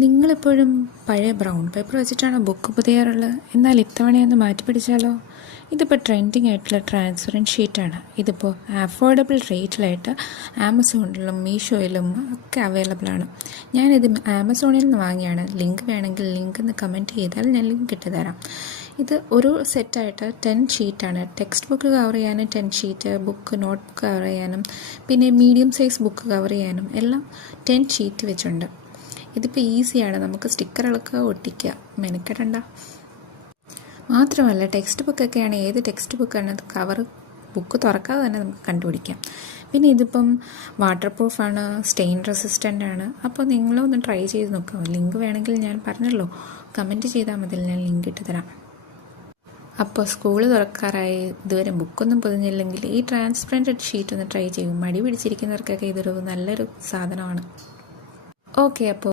നിങ്ങളെപ്പോഴും പഴയ brown paper വെച്ചിട്ടാണോ book പൊതിയാറുള്ളത്? എന്നാൽ ഇത്തവണയൊന്ന് മാറ്റി പിടിച്ചാലോ? ഇതിപ്പോൾ ട്രെൻഡിങ് ആയിട്ടുള്ള ട്രാൻസ്പെറൻറ്റ് ഷീറ്റാണ്. ഇതിപ്പോൾ അഫോർഡബിൾ റേറ്റിലായിട്ട് ആമസോണിലും മീഷോയിലും ഒക്കെ അവൈലബിളാണ്. ഞാനിത് ആമസോണിൽ നിന്ന് വാങ്ങിയാണ്. ലിങ്ക് വേണമെങ്കിൽ ലിങ്ക് എന്ന് കമൻറ്റ് ചെയ്താൽ ഞാൻ ലിങ്ക് ഇട്ട് തരാം. ഇത് ഒരു സെറ്റായിട്ട് 10 ഷീറ്റാണ്. ടെക്സ്റ്റ് ബുക്ക് കവർ ചെയ്യാനും 10 sheet, book note book cover ചെയ്യാനും പിന്നെ മീഡിയം സൈസ് ബുക്ക് കവർ ചെയ്യാനും എല്ലാം 10 ഷീറ്റ് വെച്ചുണ്ട്. ഇതിപ്പോൾ ഈസിയാണ്, നമുക്ക് സ്റ്റിക്കറുകളൊക്കെ ഒട്ടിക്കുക, മെനക്കെടണ്ട. മാത്രമല്ല ടെക്സ്റ്റ് ബുക്കൊക്കെയാണ്, ഏത് ടെക്സ്റ്റ് ബുക്കാണ് കവർ ബുക്ക് തുറക്കാതെ തന്നെ നമുക്ക് കണ്ടുപിടിക്കാം. പിന്നെ ഇതിപ്പം വാട്ടർ പ്രൂഫാണ്, സ്റ്റെയിൻ റെസിസ്റ്റൻ്റ് ആണ്. അപ്പോൾ നിങ്ങളൊന്ന് ട്രൈ ചെയ്ത് നോക്കാം. ലിങ്ക് വേണമെങ്കിൽ ഞാൻ പറഞ്ഞല്ലോ, കമൻറ്റ് ചെയ്താൽ മതി, ഞാൻ ലിങ്ക് ഇട്ട് തരാം. അപ്പോൾ സ്കൂൾ തുറക്കാറായി, ഇതുവരെ ബുക്കൊന്നും പൊതിഞ്ഞില്ലെങ്കിൽ ഈ ട്രാൻസ്പെറൻറ്റ് ഷീറ്റ് ഒന്ന് ട്രൈ ചെയ്യും. മടി പിടിച്ചിരിക്കുന്നവർക്കൊക്കെ ഇതൊരു നല്ലൊരു സാധനമാണ്. ഓക്കെ, അപ്പോൾ